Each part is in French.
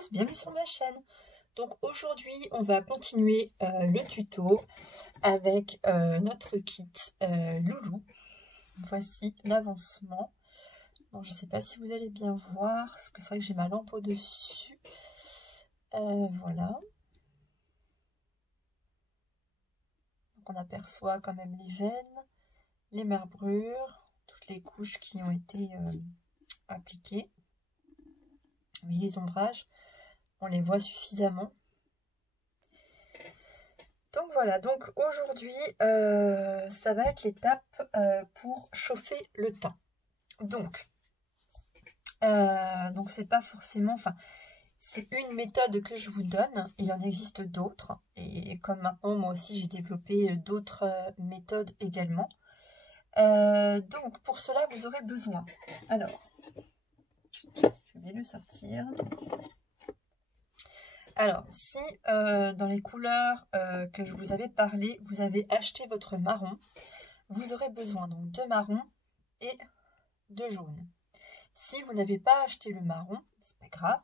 tous, bienvenue sur ma chaîne. Donc aujourd'hui on va continuer le tuto avec notre kit Loulou. Voici l'avancement. Donc je ne sais pas si vous allez bien voir, parce que c'est vrai que j'ai ma lampe au-dessus. Voilà. Donc on aperçoit quand même les veines, les marbrures, toutes les couches qui ont été appliquées. Oui, les ombrages, on les voit suffisamment. Donc voilà, donc aujourd'hui, ça va être l'étape pour chauffer le teint. Donc c'est pas forcément, enfin, c'est une méthode que je vous donne. Il en existe d'autres. Et comme maintenant, moi aussi, j'ai développé d'autres méthodes également. Donc pour cela, vous aurez besoin. Alors, je vais le sortir. Alors, si dans les couleurs que je vous avais parlé, vous avez acheté votre marron, vous aurez besoin donc de marron et de jaune. Si vous n'avez pas acheté le marron, c'est pas grave,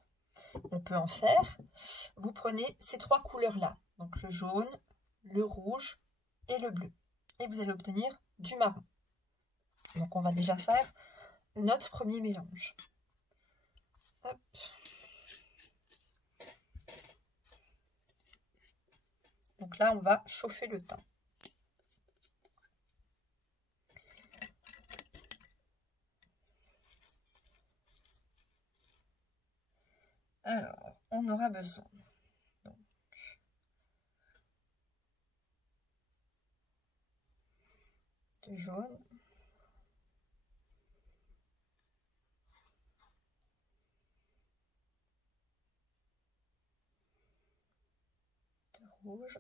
on peut en faire. Vous prenez ces trois couleurs-là, donc le jaune, le rouge et le bleu. Et vous allez obtenir du marron. Donc on va déjà faire notre premier mélange. Hop. Donc là, on va chauffer le teint. Alors, on aura besoin donc, de jaune, de rouge,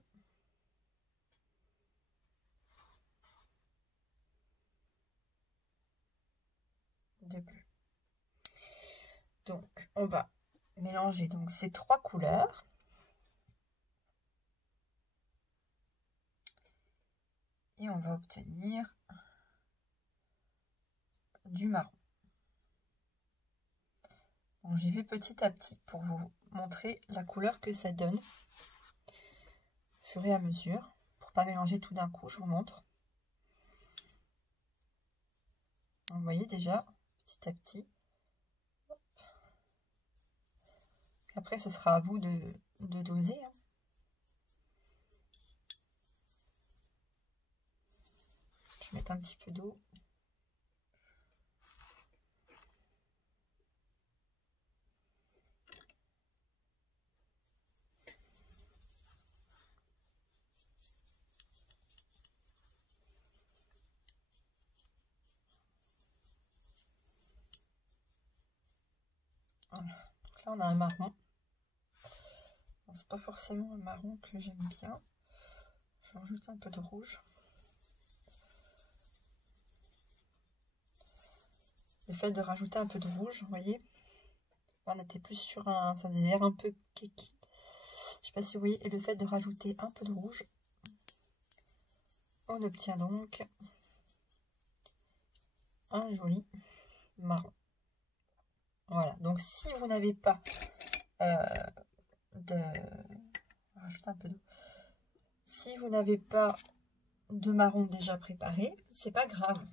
de bleu. Donc, on va mélanger donc ces trois couleurs. Et on va obtenir du marron. Bon, j'y vais petit à petit pour vous montrer la couleur que ça donne. Au fur et à mesure. Pour pas mélanger tout d'un coup, je vous montre. Vous voyez déjà, petit à petit. Hop. Après, ce sera à vous de doser. Hein. Je vais mettre un petit peu d'eau. Voilà. Donc là, on a un marron. C'est pas forcément un marron que j'aime bien. Je vais rajouter un peu de rouge. Le fait de rajouter un peu de rouge, vous voyez, on était plus sur un, ça faisait l'air un peu keki. Je sais pas si vous voyez, et le fait de rajouter un peu de rouge, on obtient donc un joli marron. Voilà, donc si vous n'avez pas rajouter un peu d'eau. Si vous n'avez pas de marron déjà préparé, c'est pas grave.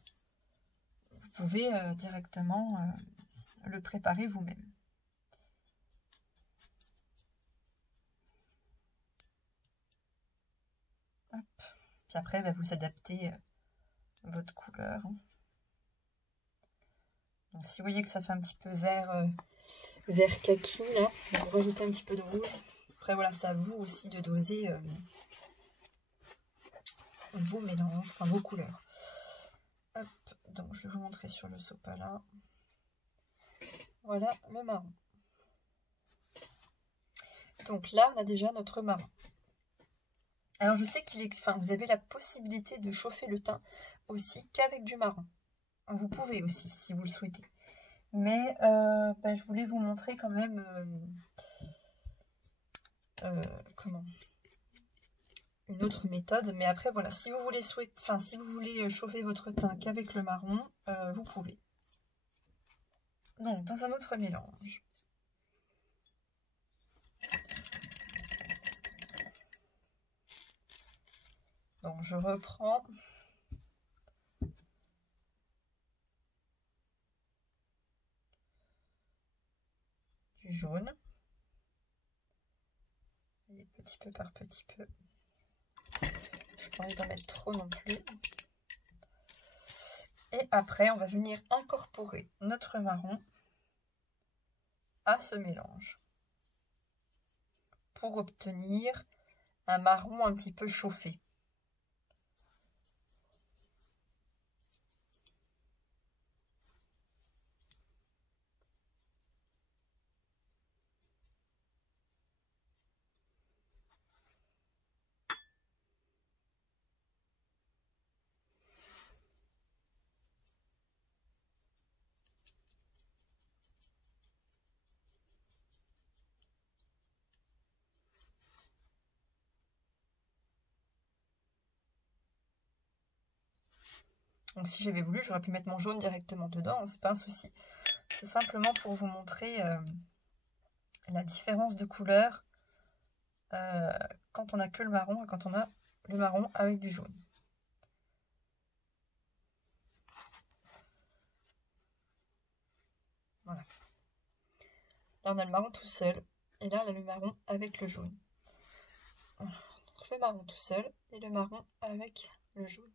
Vous pouvez directement le préparer vous-même. Puis après, vous adaptez votre couleur. Donc si vous voyez que ça fait un petit peu vert kaki, là, vous rajoutez un petit peu de rouge. Après voilà, c'est à vous aussi de doser vos mélanges, enfin vos couleurs. Hop, donc je vais vous montrer sur le sopalin. Voilà le marron. Donc là, on a déjà notre marron. Alors je sais vous avez la possibilité de chauffer le teint aussi qu'avec du marron. Vous pouvez aussi, si vous le souhaitez. Mais je voulais vous montrer quand même une autre méthode. Mais après, voilà, si vous voulez chauffer votre teint qu'avec le marron, vous pouvez. Donc, dans un autre mélange, Donc je reprends du jaune, et petit peu par petit peu. Je n'ai pas envie d'en mettre trop non plus. Et après, on va venir incorporer notre marron à ce mélange pour obtenir un marron un petit peu chauffé. Donc si j'avais voulu, j'aurais pu mettre mon jaune directement dedans, hein, c'est pas un souci. C'est simplement pour vous montrer la différence de couleur quand on a que le marron et quand on a le marron avec du jaune. Voilà. Là on a le marron tout seul et là on a le marron avec le jaune. Voilà. Donc le marron tout seul et le marron avec le jaune.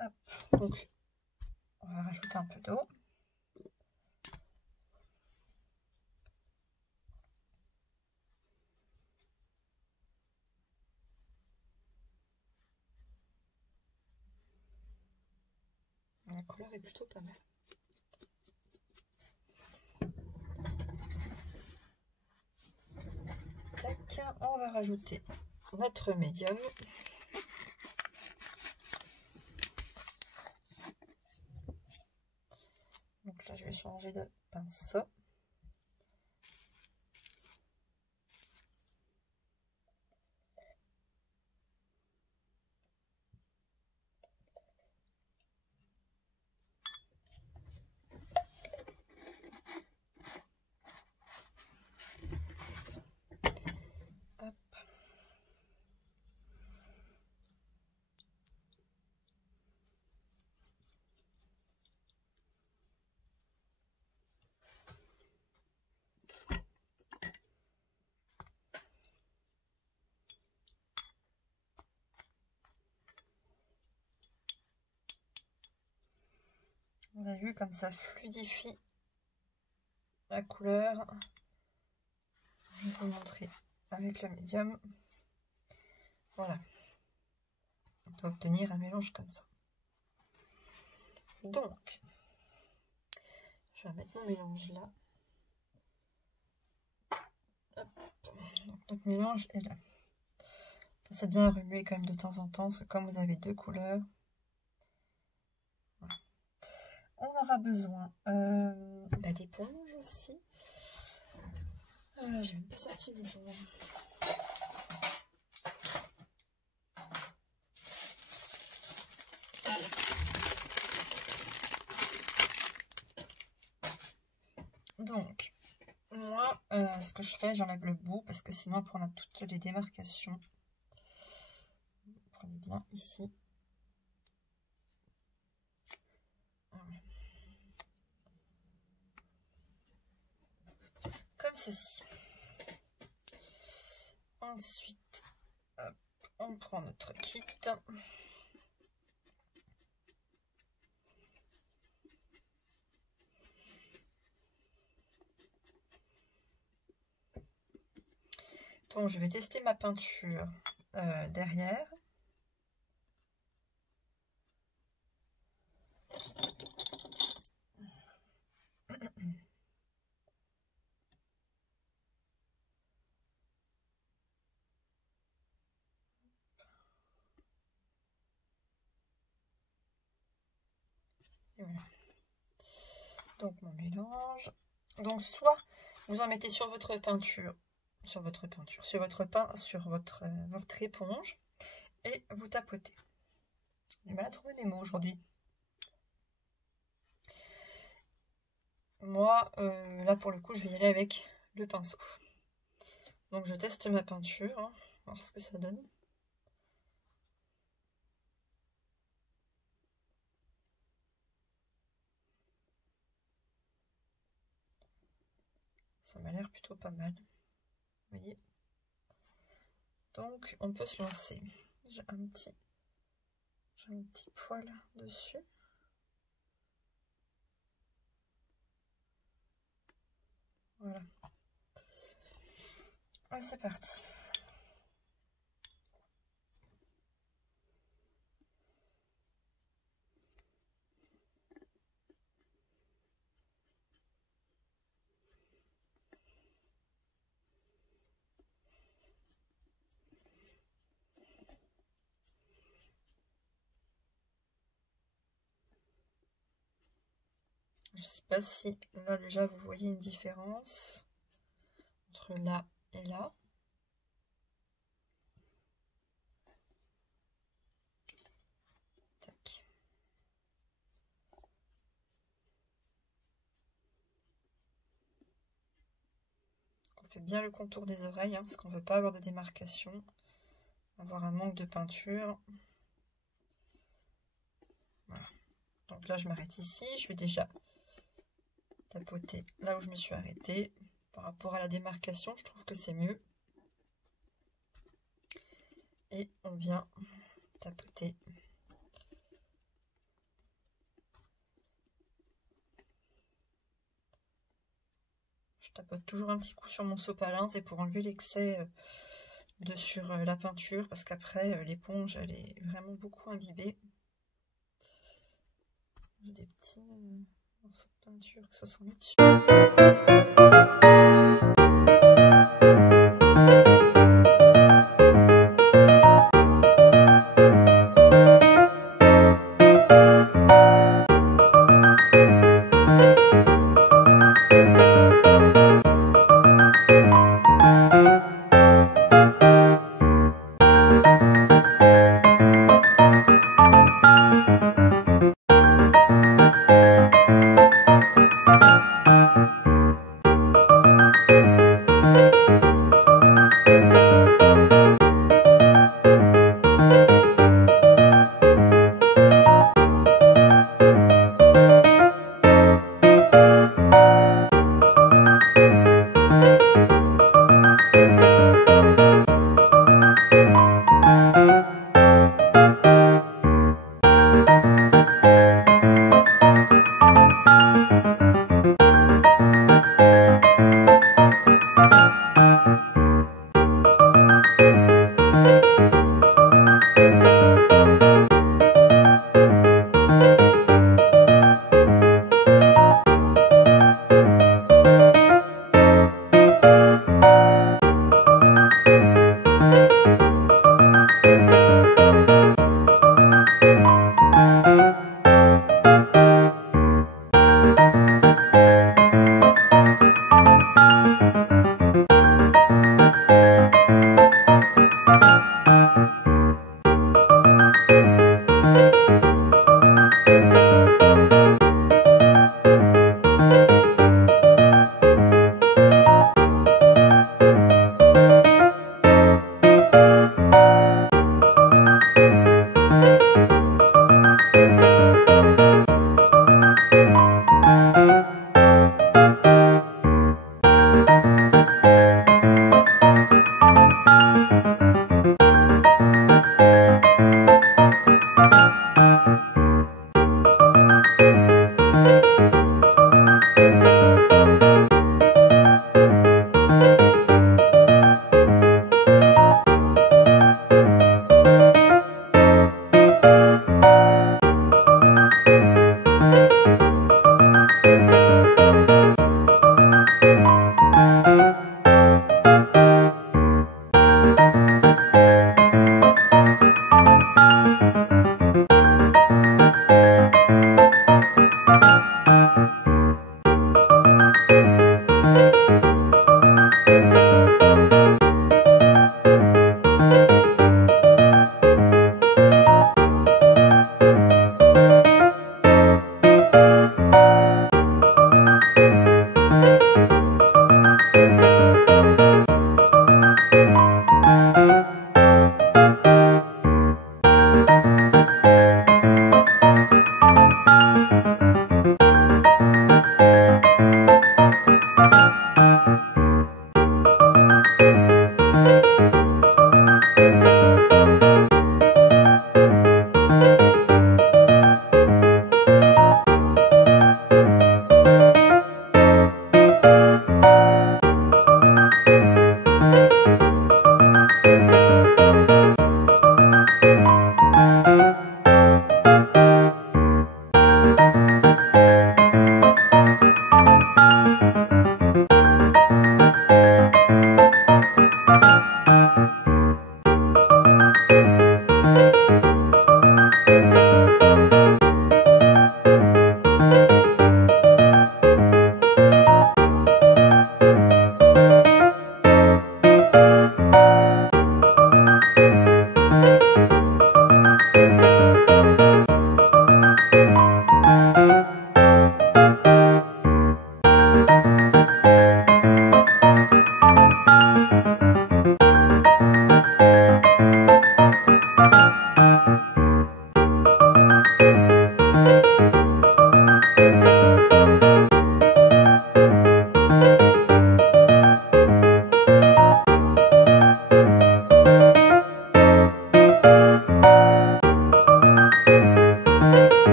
Hop. Donc on va rajouter un peu d'eau. La couleur est plutôt pas mal. Tac, on va rajouter notre médium. Donc là, je vais changer de pinceau. Hop. Vous avez vu comme ça fluidifie la couleur. Je vais vous montrer avec le médium. Voilà. On doit obtenir un mélange comme ça. Donc, je vais mettre mon mélange là. Hop. Donc, notre mélange est là. Pensez bien à remuer quand même de temps en temps, parce que comme vous avez deux couleurs, voilà. On aura besoin d'éponge aussi. J'ai même pas sorti d'éponge. Donc, moi, ce que je fais, j'enlève le bout parce que sinon, après, on a toutes les démarcations. Prenez bien ici. Voilà. Comme ceci. Ensuite, hop, on prend notre kit. Donc, je vais tester ma peinture derrière. Et voilà. Donc, mon mélange. Donc, soit vous en mettez sur votre peinture, sur votre éponge, et vous tapotez. J'ai mal à trouver mes mots aujourd'hui. Moi, là pour le coup, je vais y aller avec le pinceau. Donc je teste ma peinture, hein, voir ce que ça donne. Ça m'a l'air plutôt pas mal. Vous voyez? Donc, on peut se lancer. J'ai un petit poil dessus. Voilà. Et c'est parti. Je sais pas si là déjà vous voyez une différence entre là et là. Tac. On fait bien le contour des oreilles parce qu'on ne veut pas avoir de démarcation, avoir un manque de peinture. Voilà. Donc là je m'arrête ici, je vais déjà tapoter là où je me suis arrêtée. Par rapport à la démarcation, je trouve que c'est mieux. Et on vient tapoter. Je tapote toujours un petit coup sur mon sopalin, c'est pour enlever l'excès sur la peinture, parce qu'après l'éponge elle est vraiment beaucoup imbibée. J'ai des petits morceaux de peinture qui se sont mis dessus.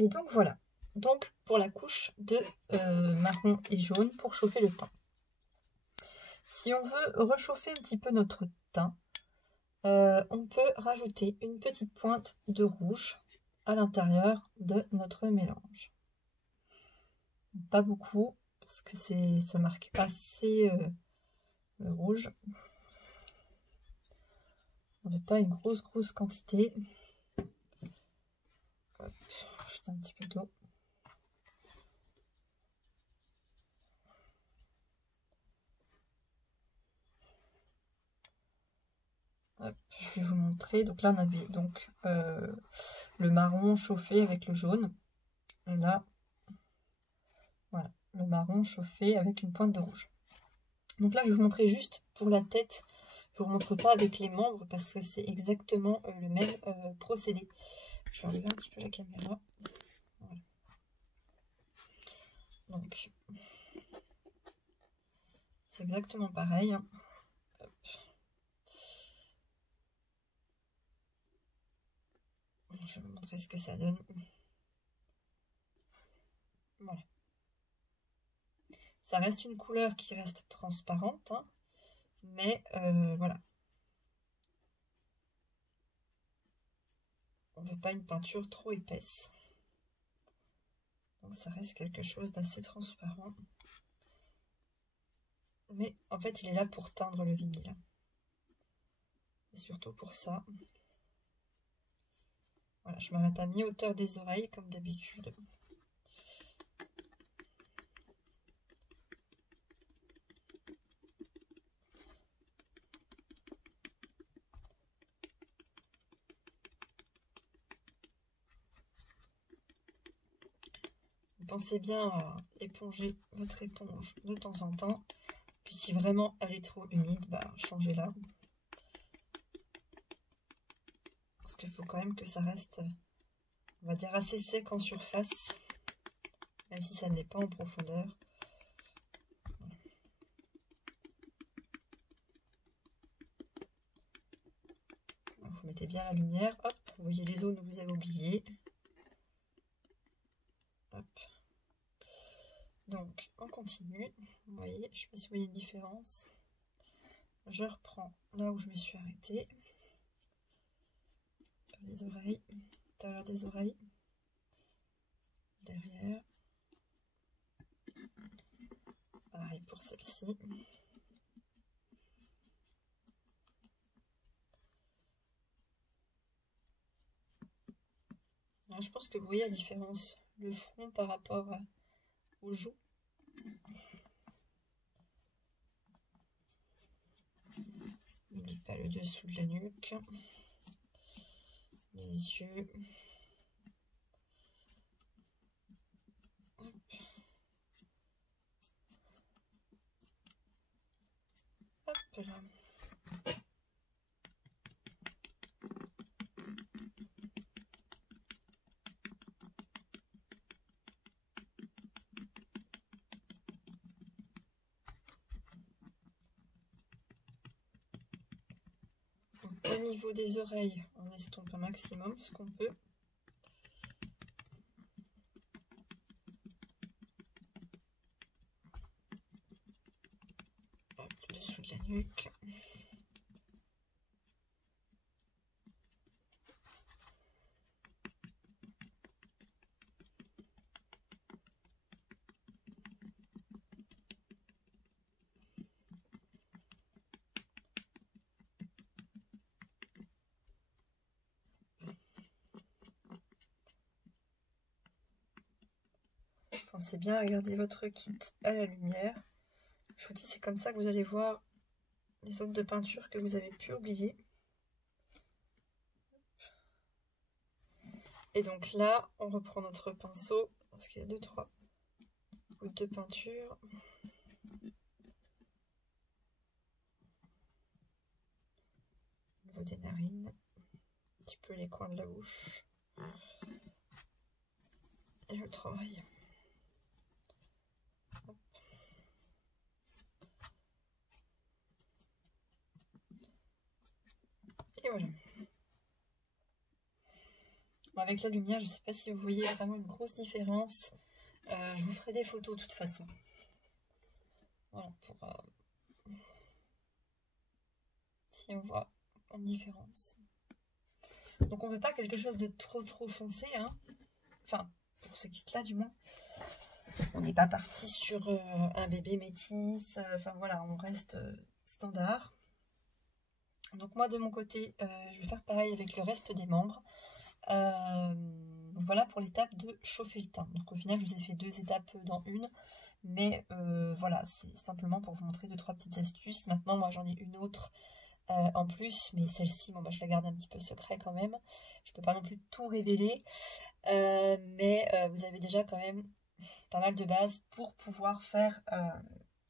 Et donc voilà. Donc pour la couche de marron et jaune pour chauffer le teint. Si on veut réchauffer un petit peu notre teint, on peut rajouter une petite pointe de rouge à l'intérieur de notre mélange. Pas beaucoup, parce que ça marque assez le rouge. On ne veut pas une grosse quantité. Hop, juste un petit peu d'eau. Hop, je vais vous montrer. Donc là, on avait donc le marron chauffé avec le jaune. Et là, voilà, le marron chauffé avec une pointe de rouge. Donc là, je vais vous montrer juste pour la tête. Je ne vous montre pas avec les membres parce que c'est exactement le même procédé. Je vais enlever un petit peu la caméra. Voilà. Donc, c'est exactement pareil. Hop. Je vais vous montrer ce que ça donne. Voilà. Ça reste une couleur qui reste transparente, hein, mais voilà. On ne veut pas une peinture trop épaisse. Donc ça reste quelque chose d'assez transparent. Mais en fait, il est là pour teindre le vinyle. Et surtout pour ça. Voilà, je m'arrête à mi-hauteur des oreilles, comme d'habitude. Pensez bien à éponger votre éponge de temps en temps. Puis si vraiment elle est trop humide, bah, changez-la. Parce qu'il faut quand même que ça reste, on va dire, assez sec en surface. Même si ça ne l'est pas en profondeur. Vous mettez bien la lumière. Hop, vous voyez les zones où vous avez oublié. Hop. Donc, on continue. Vous voyez, je ne sais pas si vous voyez une différence. Je reprends là où je me suis arrêtée. Les oreilles, l'intérieur des oreilles. Derrière. Pareil pour celle-ci. Je pense que vous voyez la différence. Le front par rapport aux joues. N'oublie pas le dessous de la nuque. Les yeux. Hop. Hop là. Au niveau des oreilles, on estompe un maximum ce qu'on peut. Hop, le dessous de la nuque. Pensez bien à regarder votre kit à la lumière. Je vous dis, c'est comme ça que vous allez voir les zones de peinture que vous avez pu oublier. Et donc là, on reprend notre pinceau, parce qu'il y a 2-3 gouttes de peinture. Au niveau des narines, un petit peu les coins de la bouche. Et l'autre oreille. Et voilà. Bon, avec la lumière, je ne sais pas si vous voyez vraiment une grosse différence. Je vous ferai des photos de toute façon. Voilà, pour si on voit une différence. Donc on veut pas quelque chose de trop foncé, hein. Enfin, pour ce kit-là du moins. On n'est pas parti sur un bébé métis. Enfin voilà, on reste standard. Donc moi de mon côté, je vais faire pareil avec le reste des membres. Donc voilà pour l'étape de chauffer le teint. Donc au final, je vous ai fait 2 étapes dans une. Mais voilà, c'est simplement pour vous montrer 2-3 petites astuces. Maintenant, moi j'en ai une autre en plus, mais celle-ci, bon, bah, je la garde un petit peu secret quand même. Je peux pas non plus tout révéler, mais vous avez déjà quand même pas mal de bases pour pouvoir faire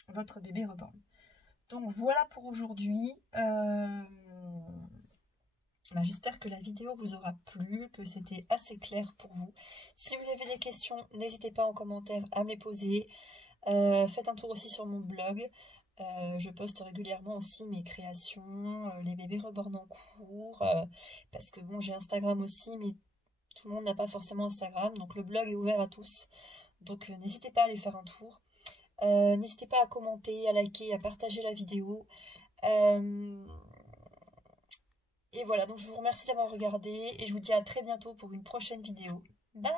votre bébé reborn. Donc voilà pour aujourd'hui. Bah, j'espère que la vidéo vous aura plu, que c'était assez clair pour vous. Si vous avez des questions, n'hésitez pas en commentaire à me les poser. Faites un tour aussi sur mon blog. Je poste régulièrement aussi mes créations, les bébés reborn en cours, parce que bon, j'ai Instagram aussi, mais tout le monde n'a pas forcément Instagram, donc le blog est ouvert à tous. Donc n'hésitez pas à aller faire un tour. N'hésitez pas à commenter, à liker, à partager la vidéo. Et voilà, donc je vous remercie d'avoir regardé et je vous dis à très bientôt pour une prochaine vidéo. Bye!